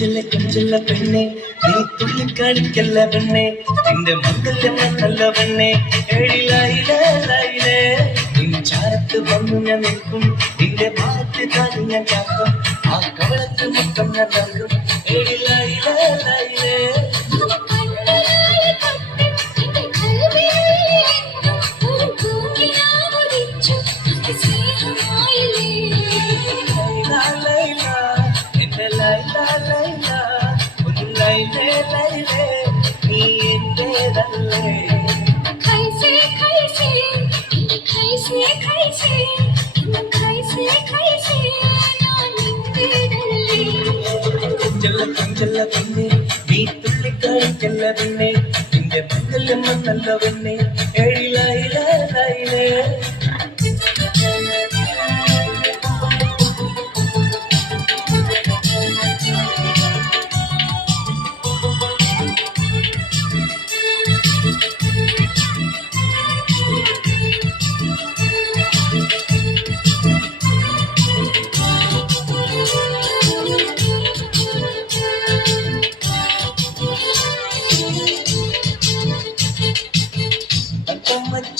കൊഞ്ചല്ല പെണ്ണെ നീ തുള്ളിക്കളിക്കല്ല പെണ്ണെ നിന്റെ മംഗല്യം നല്ല പെണ്ണെ എഴിലായിലേ നിൻ ചാരത്ത് വന്നു ഞാൻ നിൽക്കും നിന്റെ ഭാഗത്ത് താനും ഞാൻ കാക്കും ആ കവളത്ത് മൊത്തം ഞാൻ നൽകും എഴിലായിലേ കൊഞ്ചല്ല പെണ്ണെ നീ തുള്ളിക്കളിക്കല്ല പെണ്ണെ നിന്റെ മംഗല്യം നല്ല പെണ്ണെ എഴിലായിലേ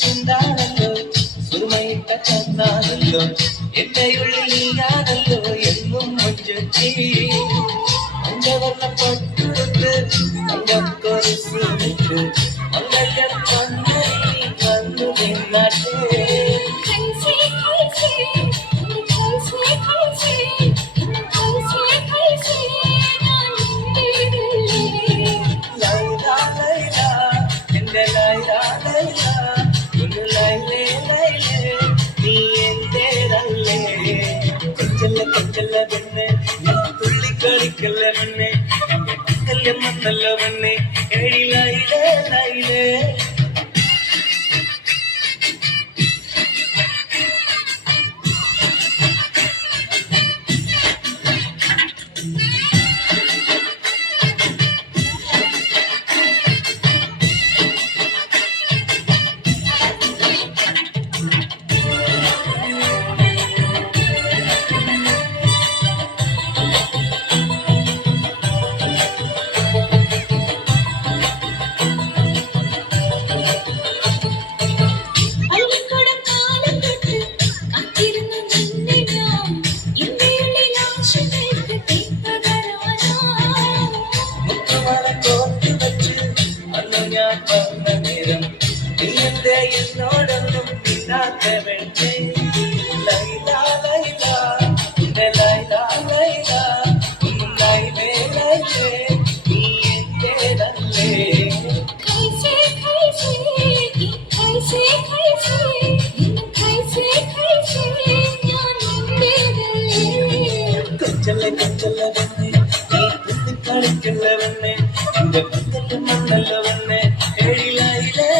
ചിന്താണല്ലോ സുറുമയിട്ട ചന്താണല്ലോ എന്റെ ഉള്ളിൽ നീയാണല്ലോ എന്നും മുഞ്ചി അഞ്ചവർണ്ണപ്പെട്ടുകൊണ്ട് അഞ്ചക്കൊരുസിട്ട് മംഗല്യം വന്നു നിന്നാട്ടേ കൊഞ്ചല്ല പെണ്ണെ തുള്ളിക്കളിക്കല്ല പെണ്ണെ മംഗല്യം നല്ല പെണ്ണെ എഴിലായിലേ എന്നോടൊന്നും ഇല്ലാത്ത വേണ്ടേ ലൈലാ നീ എന്റേതല്ലേ കൊഞ്ചല്ല പെണ്ണെ നീ തുള്ളിക്കളിക്കല്ല പെണ്ണെ എന്റെ മംഗല്യം നല്ല പെണ്ണെ എഴിലായിലേ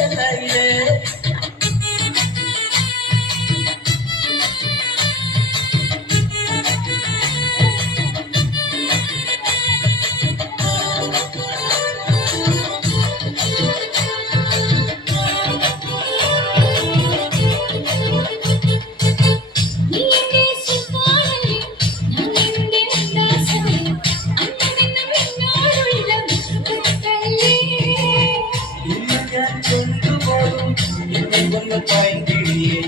പൈങ്കിളിയെ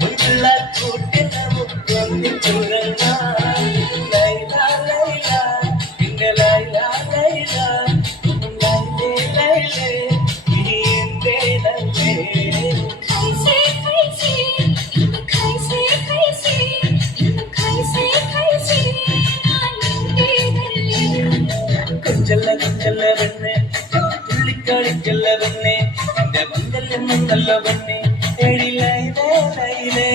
മുൻപിള്ള കൂട്ടിൽ നമുക്കൊന്നി ചുരങ്ങാൻ ലൈലാ പിന്നെ ലൈലാ നീ എന്റേതല്ലേ കൊഞ്ചല്ല പെണ്ണെ തുള്ളിക്കളിക്കല്ല പെണ്ണെ എന്റെ മംഗല്യം നല്ല പെണ്ണെ എഴിലായിലേ